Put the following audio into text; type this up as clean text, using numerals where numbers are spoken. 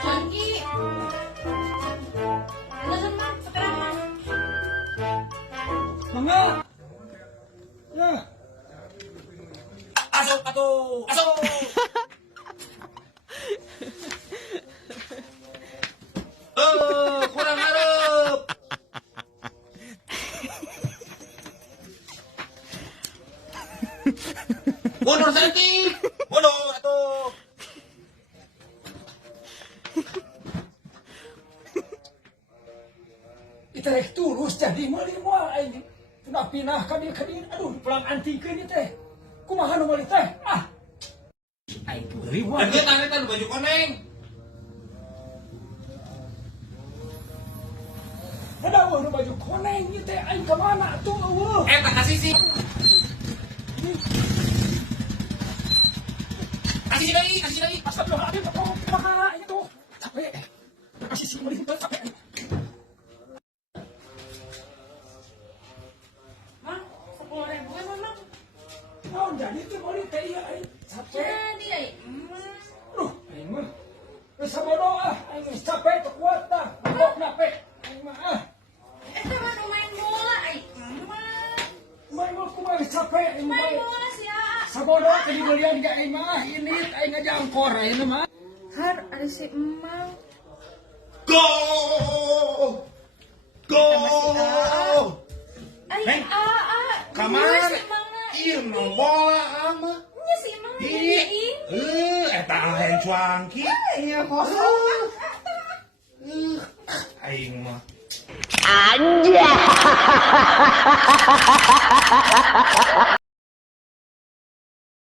Jangki. Alasan mah sekarang mah. Mangga. Ya. Asuk atuh, asuk. Kurang harap. Mundur sakit, mundur atuh. Itu teh tulus jadi meuli moal aing. Tuna pinah ka dieu ka dieu. Aduh, pelang antikeun ieu teh. Kumaha nu meuli teh? Ah. Aing meuli moal. Dan kita tanetan baju koneng. Ada nu baju koneng ieu teh aing ka mana atuh eueuh? Tak kasih sih. Kasih lagi. Astagfirullahaladzim, kumaha itu? Capek. Kasih si meuli teh capek. Mang, 10.000 emang mang. Naon jadi teh meuli teh ieu aing capek. Jadi ai. Aduh, aing mah geus sabodo ah, aing geus capek teu kuat tah. Pokokna pe aing mah ah. Eta mah nu main bola ai. Main mah kumaha geus capek aing mah. Main bola sia. Sabodo teh dibelian ka aing mah ini aing ngajangkor aing mah. Har ada si emang. Go! Go! Ai Neng, kamana? kamana? Ieu mah bola ama. Nya si emang Ih, eta ahen cuangki. Iya kosong. Aing mah. Anjay.